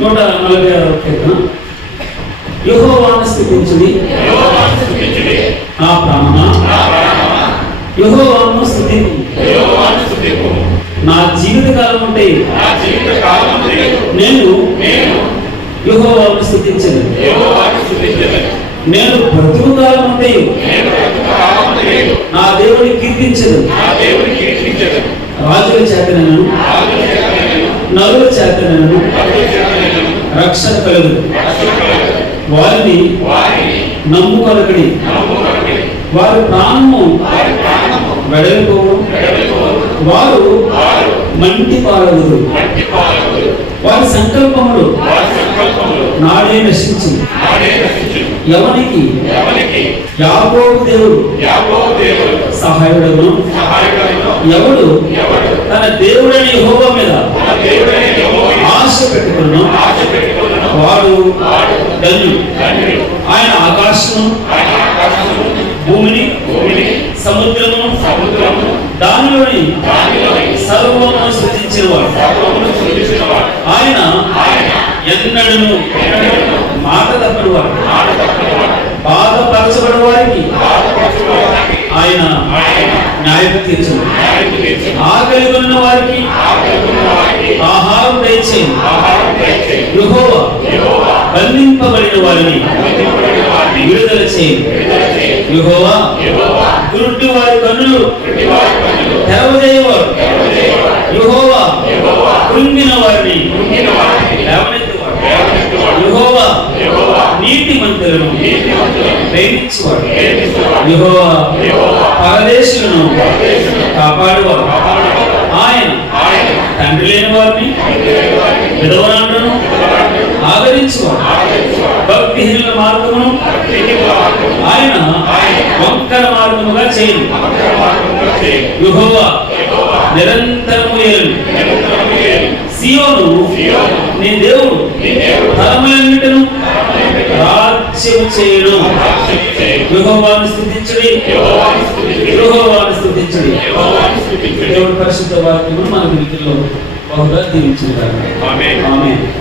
146వ కీర్తన. యెహోవాను స్తుతించుడి నా ప్రాణమా, యెహోవాను స్తుతింపు. నా జీవిత కాలం ఉంటే నేను యెహోవాను స్తుతించను. నేను బ్రతుకు కాలం ఉంటే నా దేవుని కీర్తించదు. రాజుల చేతనను నరుల చేతనను రక్షణ కలుగు. వారిని నమ్ముకొనకడి. వారి ప్రాణము వెడలిపోవు. వారు మంటి పాలవుదు. వారి సంకల్పములు నాడే నశించింది. ఎవనికి యాకోబు దేవుడు సహాయుడను. ఎవడు తన దేవుడైన యెహోవా మీద ఆశ పెట్టుకును వాడు ధన్యుడు. ఆయన ఆకాశము భూమిని సముద్రము దానిలోని సర్వము సృజించిన వాడు. ఆయన ఎన్నడను మాట తప్పని వాడు. బాధపరచబడిన వారికి ఆయన న్యాయం తీర్చును. ఆకలి ఉన్న వారికి ఆహారం దయచేయు. యెహోవా బంధింపబడిన వారిని విడుదల చేయు. యెహోవా గురుడి వారి కన్నులు తెరవజేయవాడు. యెహోవా కృంగిన వారిని లేవనెత్తువాడు. యెహోవా నీతిమంతులను ప్రేమించువాడు. యెహోవా పరదేశులను కాపాడువాడు. ఆయన తండ్రి లేని వారిని విధవరాండ్రను ఆదరించువాడు. భక్తిహీనుల మార్గమును ఆయన వంకర మార్గముగా చేయను. యెహోవా నిరంతరము ఏలును. సీయోను నీ దేవుడు తరములన్నిటిను రాజ్యము చేయును. యెహోవాను స్తుతించుడి. యెహోవాను స్తుతించుడి. దేవుడి పరిశుద్ధ వాక్యమును మన వినికిడిలో బహుగా దీవించుగాక. ఆమేన్.